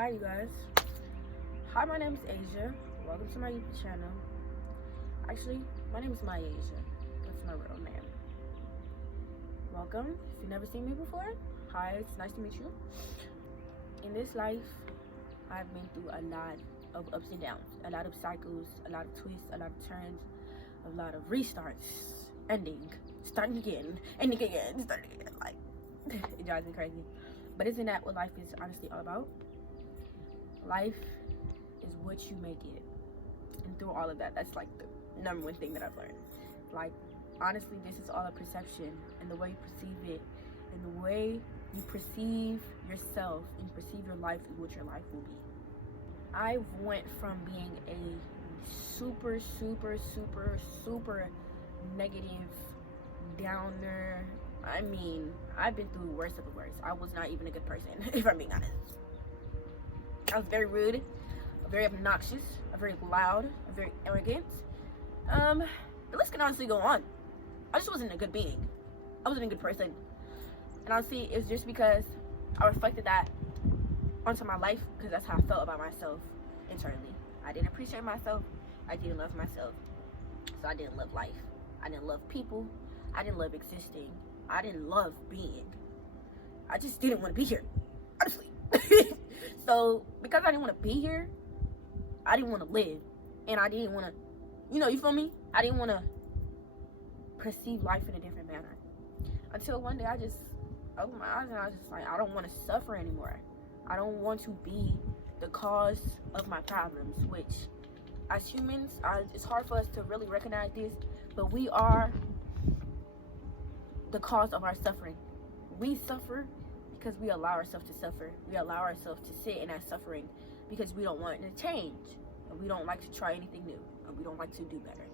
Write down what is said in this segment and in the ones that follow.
Hi, you guys. Hi, my name is Asia. Welcome to my YouTube channel. Actually, my name is My Asia. That's my real name. Welcome. If you've never seen me before, hi, it's nice to meet you. In this life, I've been through a lot of ups and downs, a lot of cycles, a lot of twists, a lot of turns, a lot of restarts, ending, starting again, ending again, starting again. Like, it drives me crazy. But isn't that what life is honestly all about? Life is what you make it. And through all of that, that's like the number one thing that I've learned. Like, honestly, this is all a perception, and the way you perceive it, and the way you perceive yourself and perceive your life is what your life will be. I went from being a super negative, downer. I mean, I've been through worse of the worst. I was not even a good person, if I'm being honest. I was very rude, very obnoxious, very loud, very arrogant. The list can honestly go on. I just wasn't a good being. I wasn't a good person. And honestly, it's just because I reflected that onto my life, because that's how I felt about myself internally. I didn't appreciate myself. I didn't love myself. So I didn't love life. I didn't love people. I didn't love existing. I didn't love being. I just didn't want to be here, honestly. So because I didn't want to be here, I didn't want to live. And I didn't want to, you feel me? I didn't want to perceive life in a different manner. Until one day I just opened my eyes and I was just like, I don't want to suffer anymore. I don't want to be the cause of my problems, which as humans, it's hard for us to really recognize this, but we are the cause of our suffering. We suffer because we allow ourselves to suffer. We allow ourselves to sit in that suffering because we don't want it to change, and we don't like to try anything new, and we don't like to do better.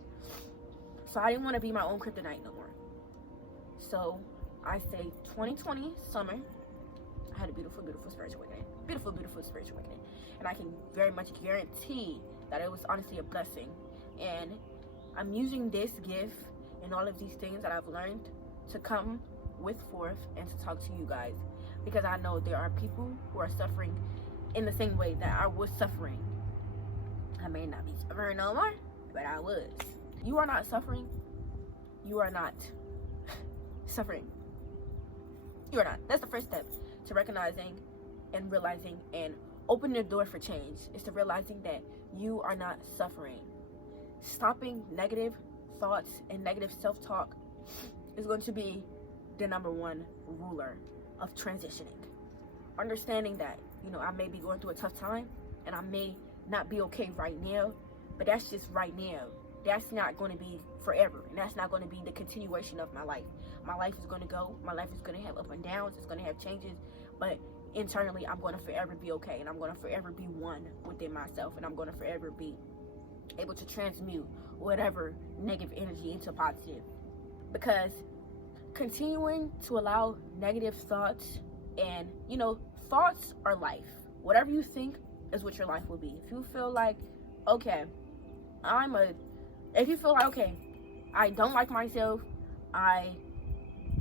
So I didn't want to be my own kryptonite no more. So I say 2020 summer, I had a beautiful spiritual awakening. Beautiful spiritual awakening. And I can very much guarantee that it was honestly a blessing. And I'm using this gift and all of these things that I've learned to come with forth and to talk to you guys, because I know there are people who are suffering in the same way that I was suffering. I may not be suffering no more, but I was. You are not suffering. You are not suffering. You are not. That's the first step to recognizing and realizing and opening the door for change, is to realizing that you are not suffering. Stopping negative thoughts and negative self-talk is going to be the number one ruler of transitioning. Understanding that, I may be going through a tough time and I may not be okay right now, but that's just right now. That's not going to be forever, and that's not going to be the continuation of my life. My life is going to go. My life is going to have up and downs. It's going to have changes, but internally, I'm going to forever be okay, and I'm going to forever be one within myself, and I'm going to forever be able to transmute whatever negative energy into positive. Because continuing to allow negative thoughts, and thoughts are life. Whatever you think is what your life will be. If you feel like, okay, if you feel like, okay, I don't like myself, I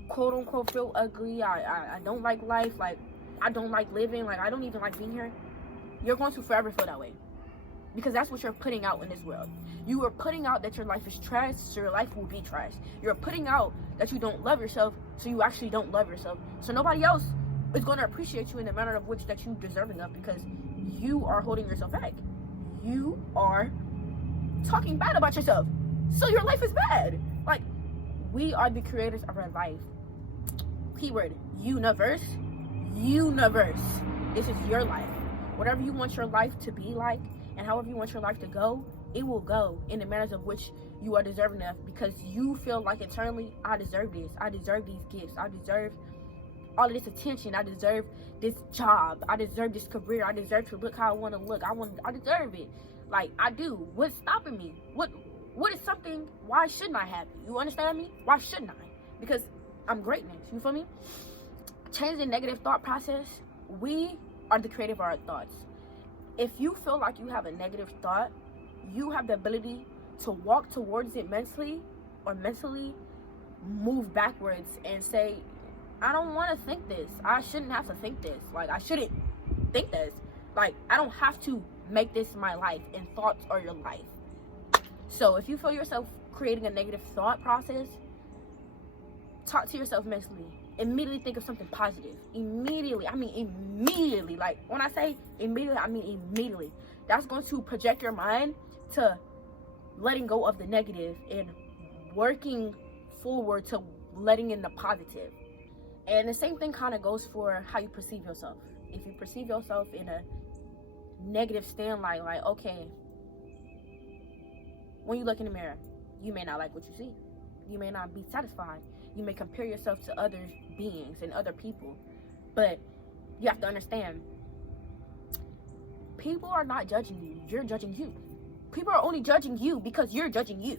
quote unquote feel ugly, I don't like life, like I don't like living, like I don't even like being here, you're going to forever feel that way, because that's what you're putting out in this world. You are putting out that your life is trash, so your life will be trash. You're putting out that you don't love yourself, so you actually don't love yourself. So nobody else is going to appreciate you in the manner of which that you deserving of, because you are holding yourself back. You are talking bad about yourself, so your life is bad. Like, we are the creators of our life. Keyword, universe. This is your life. Whatever you want your life to be like, and however you want your life to go, it will go in the manners of which you are deserving of, because you feel like internally, I deserve this. I deserve these gifts. I deserve all of this attention. I deserve this job. I deserve this career. I deserve to look how I want to look. I deserve it. Like, I do. What's stopping me? What is something? Why shouldn't I have it? You understand me? Why shouldn't I? Because I'm greatness. You feel me? Change the negative thought process. We are the creator of our thoughts. If you feel like you have a negative thought, you have the ability to walk towards it mentally, or mentally move backwards and say, I don't want to think this. I shouldn't have to think this. Like, I shouldn't think this. Like, I don't have to make this my life, and thoughts are your life. So if you feel yourself creating a negative thought process, talk to yourself mentally. Immediately think of something positive. Immediately. I mean immediately. Like, when I say immediately, I mean immediately. That's going to project your mind to letting go of the negative and working forward to letting in the positive. And the same thing kind of goes for how you perceive yourself. If you perceive yourself in a negative stand, like okay, when you look in the mirror, you may not like what you see. You may not be satisfied. You may compare yourself to other beings and other people. But you have to understand, people are not judging you. You're judging you. People are only judging you because you're judging you.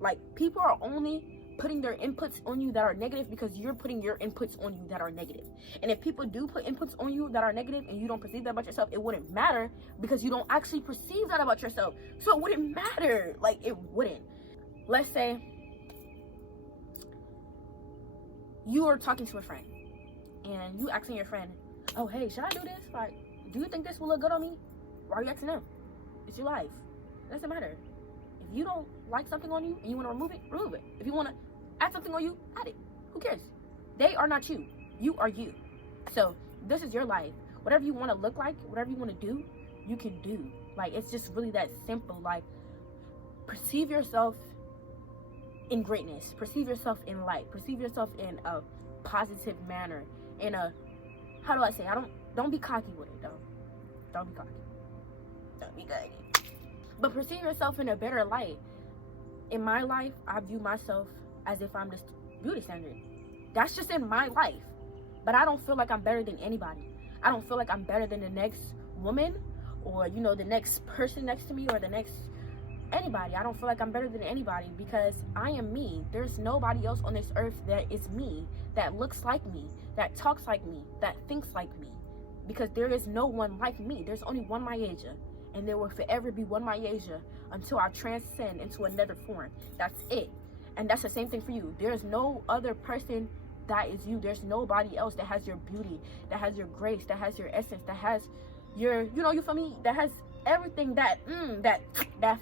Like, people are only putting their inputs on you that are negative because you're putting your inputs on you that are negative. And if people do put inputs on you that are negative and you don't perceive that about yourself, it wouldn't matter because you don't actually perceive that about yourself. So it wouldn't matter. Like, it wouldn't. Let's say you are talking to a friend and you asking your friend, oh, hey, should I do this? Like, do you think this will look good on me? Why are you asking them? It's your life. It doesn't matter. If you don't like something on you and you want to remove it, remove it. If you want to add something on you, add it. Who cares? They are not you. You are you. So this is your life. Whatever you want to look like, whatever you want to do, you can do. Like, it's just really that simple. Like, perceive yourself in greatness. Perceive yourself in light. Perceive yourself in a positive manner. In a, how do I say? Don't be cocky with it, though. Don't be cocky. Don't be cocky. But perceive yourself in a better light. In my life, I view myself as if I'm this beauty standard. That's just in my life. But I don't feel like I'm better than anybody. I don't feel like I'm better than the next woman or, you know, the next person next to me or the next anybody. I don't feel like I'm better than anybody because I am me. There's nobody else on this earth that is me, that looks like me, that talks like me, that thinks like me. Because there is no one like me. There's only one Myasia. And there will forever be one Myasia until I transcend into another form. That's it. And that's the same thing for you. There's no other person that is you. There's nobody else that has your beauty, that has your grace, that has your essence, that has your, you know, you feel me? That has everything that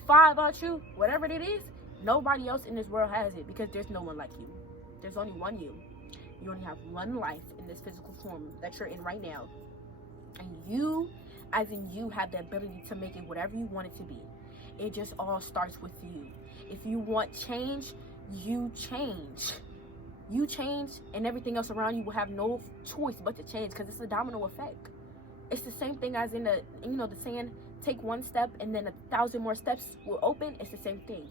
fire about you, whatever it is. Nobody else in this world has it because there's no one like you. There's only one you. You only have one life in this physical form that you're in right now. And you, as in you, have the ability to make it whatever you want it to be. It just all starts with you. If you want change, you change. You change, and everything else around you will have no choice but to change because it's a domino effect. It's the same thing as in the, you know, the saying, take one step and then 1,000 more steps will open. It's the same thing.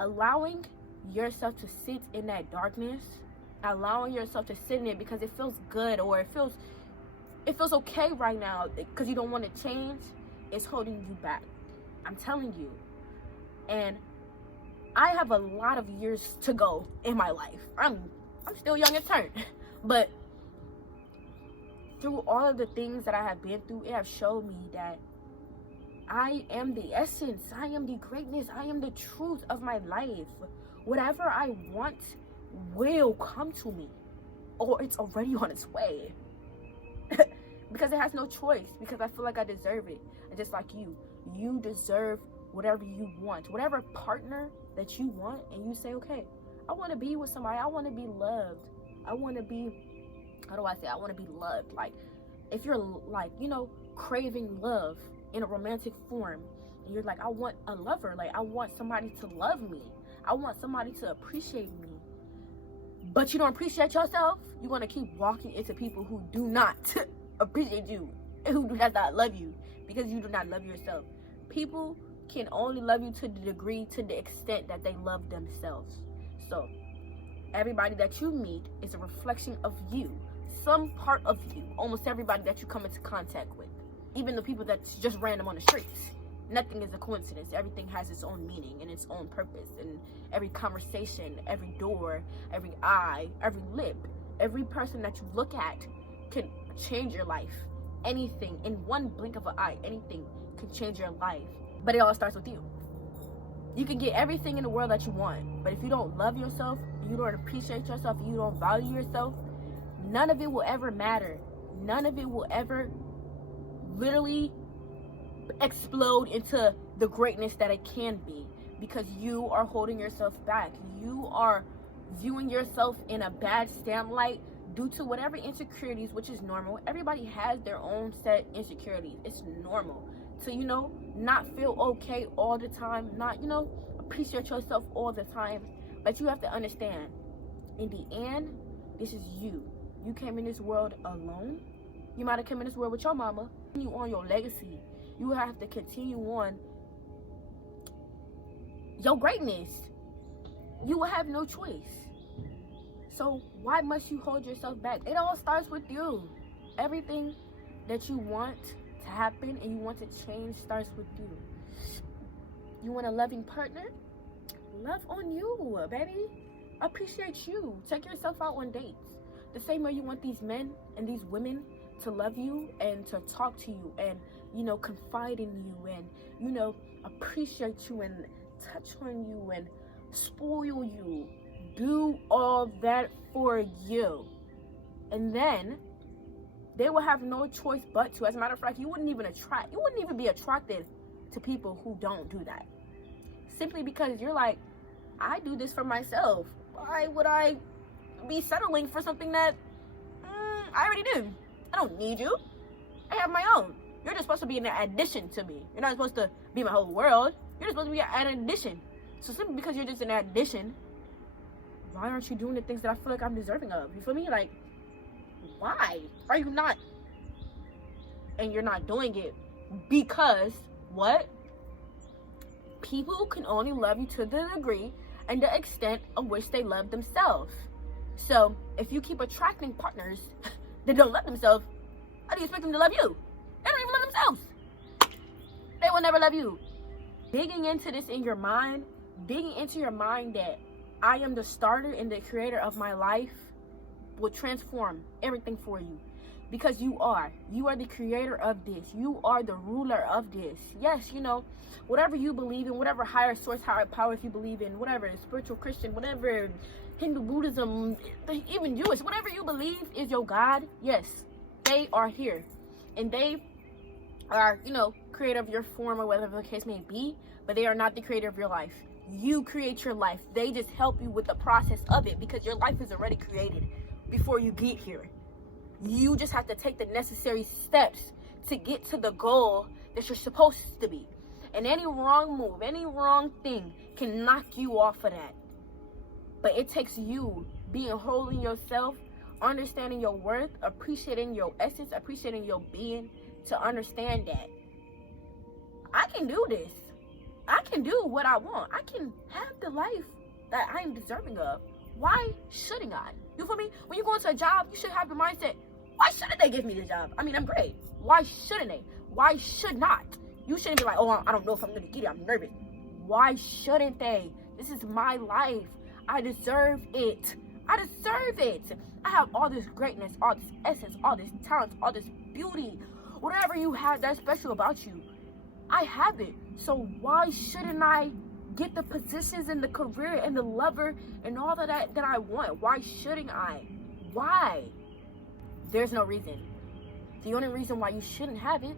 Allowing yourself to sit in that darkness, allowing yourself to sit in it because it feels good or it feels okay right now because you don't want to change, is holding you back. I'm telling you. And I have a lot of years to go in my life. I'm still young at turn. But through all of the things that I have been through, it has showed me that I am the essence. I am the greatness. I am the truth of my life. Whatever I want will come to me. Or it's already on its way. Because it has no choice. Because I feel like I deserve it. And just like you deserve whatever you want. Whatever partner that you want, and you say, okay, I want to be with somebody. I want to be loved. I want to be, how do I say? I want to be loved. Like, if you're like, you know, craving love in a romantic form, and you're like, I want a lover. Like, I want somebody to love me. I want somebody to appreciate me. But you don't appreciate yourself. You want to keep walking into people who do not appreciate you, who do not love you, because you do not love yourself. People can only love you to the degree, to the extent that they love themselves. So everybody that you meet is a reflection of you, some part of you. Almost everybody that you come into contact with, even the people that's just random on the streets. Nothing is a coincidence. Everything has its own meaning and its own purpose. And every conversation, every door, every eye, every lip, every person that you look at can change your life. Anything, in one blink of an eye, anything can change your life. But it all starts with you. You can get everything in the world that you want, but if you don't love yourself, you don't appreciate yourself, you don't value yourself, none of it will ever matter. None of it will ever literally explode into the greatness that it can be, because you are holding yourself back. You are viewing yourself in a bad light due to whatever insecurities, which is normal. Everybody has their own set insecurities. It's normal to, not feel okay all the time, not, appreciate yourself all the time. But you have to understand, in the end, this is you. You came in this world alone. You might have come in this world with your mama. You on your legacy. You have to continue on your greatness. You will have no choice. So why must you hold yourself back? It all starts with you. Everything that you want to happen and you want to change starts with you. You want a loving partner? Love on you, baby. Appreciate you. Take yourself out on dates. The same way you want these men and these women to love you and to talk to you and, confide in you and, appreciate you and touch on you and spoil you. Do all that for you. And then they will have no choice but to. As a matter of fact, you wouldn't even be attracted to people who don't do that. Simply because you're like, I do this for myself. Why would I be settling for something that I already do? I don't need you. I have my own. You're just supposed to be an addition to me. You're not supposed to be my whole world. You're just supposed to be an addition. So simply because you're just an addition, why aren't you doing the things that I feel like I'm deserving of? You feel me? Like, why are you not? And you're not doing it because what? People can only love you to the degree and the extent of which they love themselves. So if you keep attracting partners that don't love themselves, how do you expect them to love you? They don't even love themselves. They will never love you. Digging into this in your mind, digging into your mind that I am the starter and the creator of my life will transform everything for you. Because you are the creator of this. You are the ruler of this. Yes, whatever you believe in, whatever higher source, higher powers you believe in, whatever, spiritual, Christian, whatever, Hindu, Buddhism, even Jewish, whatever you believe is your God, yes, they are here. And they are, creator of your form or whatever the case may be, but they are not the creator of your life. You create your life. They just help you with the process of it because your life is already created before you get here. You just have to take the necessary steps to get to the goal that you're supposed to be. And any wrong move, any wrong thing can knock you off of that. But it takes you being whole in yourself, understanding your worth, appreciating your essence, appreciating your being, to understand that I can do this. I can do what I want. I can have the life that I am deserving of. Why shouldn't I? You feel me? When you go into a job, you should have the mindset, why shouldn't they give me the job? I mean, I'm great. Why shouldn't they? Why should not? You shouldn't be like, oh, I don't know if I'm going to get it. I'm nervous. Why shouldn't they? This is my life. I deserve it. I deserve it. I have all this greatness, all this essence, all this talent, all this beauty. Whatever you have that's special about you, I have it. So why shouldn't I get the positions and the career and the lover and all of that I want? Why shouldn't I? Why? There's no reason. The only reason why you shouldn't have it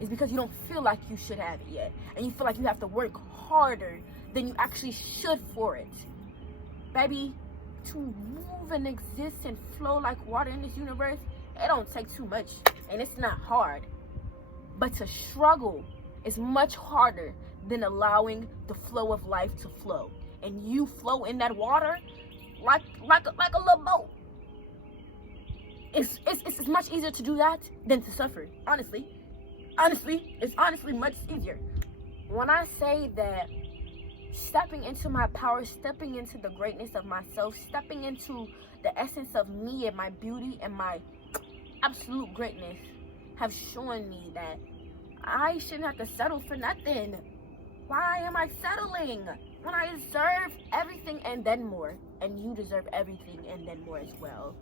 is because you don't feel like you should have it yet. And you feel like you have to work harder than you actually should for it. Baby, to move and exist and flow like water in this universe, it don't take too much. And it's not hard. But to struggle is much harder than allowing the flow of life to flow. And you flow in that water like a little boat. It's much easier to do that than to suffer. Honestly, it's honestly much easier. When I say that stepping into my power, stepping into the greatness of myself, stepping into the essence of me and my beauty and my absolute greatness have shown me that I shouldn't have to settle for nothing. Why am I settling when I deserve everything and then more? And you deserve everything and then more as well.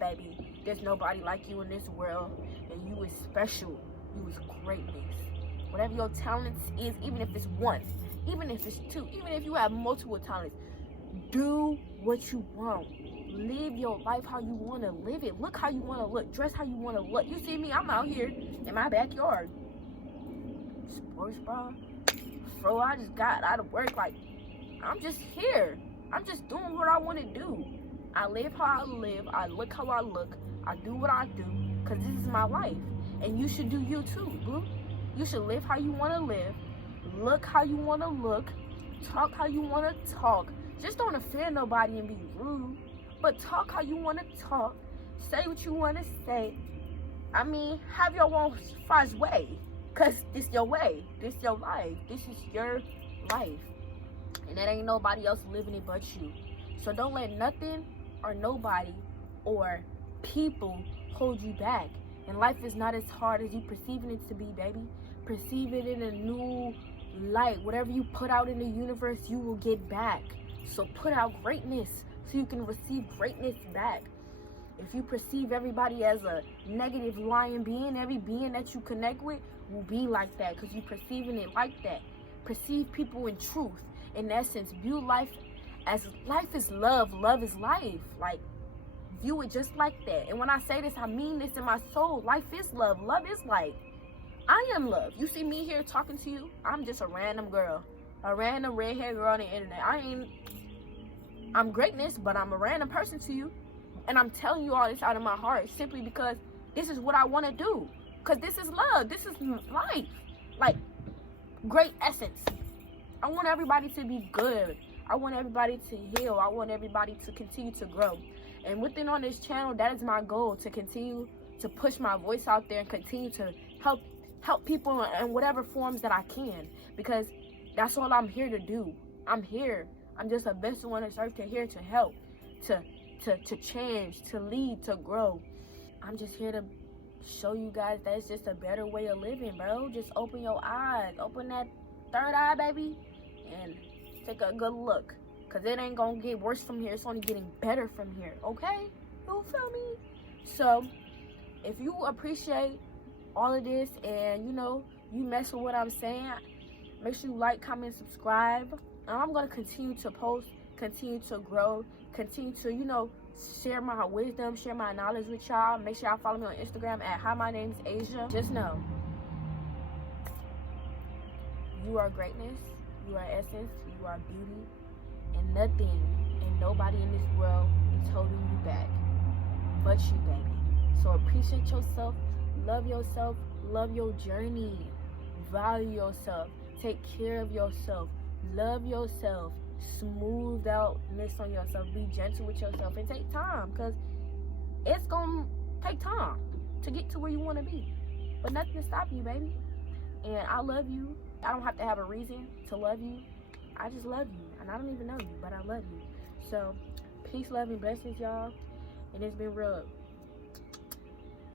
Baby, there's nobody like you in this world, and you is special. You is greatness. Whatever your talents is, even if it's one, even if it's two, even if you have multiple talents, do what you want. Live your life how you want to live it. Look how you want to look. Dress how you want to look. You see me, I'm out here in my backyard. Sports bra. Bro, I just got out of work. Like, I'm just here. I'm just doing what I want to do. I live how I live. I look how I look. I do what I do. Because this is my life. And you should do you too, boo. You should live how you want to live. Look how you want to look. Talk how you want to talk. Just don't offend nobody and be rude. But talk how you want to talk. Say what you want to say. I mean, have your own first way. Because this your way. This your life. This is your life. And there ain't nobody else living it but you. So don't let nothing or nobody or people hold you back. And life is not as hard as you perceiving it to be, baby. Perceive it in a new light. Whatever you put out in the universe, you will get back. So put out greatness so you can receive greatness back. If you perceive everybody as a negative lying being, every being that you connect with will be like that because you're perceiving it like that. Perceive people in truth. In essence, view life as life is love. Love is life. Like, view it just like that. And when I say this, I mean this in my soul. Life is love. Love is life. I am love. You see me here talking to you? I'm just a random girl. A random redhead girl on the internet. I'm greatness, but I'm a random person to you. And I'm telling you all this out of my heart simply because this is what I want to do. Because this is love. This is life. Like, great essence. I want everybody to be good. I want everybody to heal. I want everybody to continue to grow. And within on this channel, that is my goal, to continue to push my voice out there and continue to help people in whatever forms that I can. Because that's all I'm here to do. I'm here. I'm just a vessel on this earth to here to help, to change, to lead, to grow. I'm just here to show you guys that it's just a better way of living, bro. Just open your eyes. Open that third eye, baby, and take a good look. Because it ain't going to get worse from here. It's only getting better from here, okay? You feel me? So, if you appreciate all of this and, you know, you mess with what I'm saying, make sure you like, comment, subscribe. I'm going to continue to post, continue to grow, continue to, you know, share my wisdom, share my knowledge with y'all. Make sure y'all follow me on Instagram at Hi, my name's Asia. Just know, you are greatness, you are essence, you are beauty, and nothing and nobody in this world is holding you back but you, baby. So appreciate yourself, love your journey, value yourself, take care of yourself, love yourself, smooth outness on yourself, be gentle with yourself, and take time, because it's gonna take time to get to where you want to be, but nothing to stop you, baby. And I love you. I don't have to have a reason to love you. I just love you, and I don't even know you, but I love you. So peace, love, and blessings, y'all. And it's been real.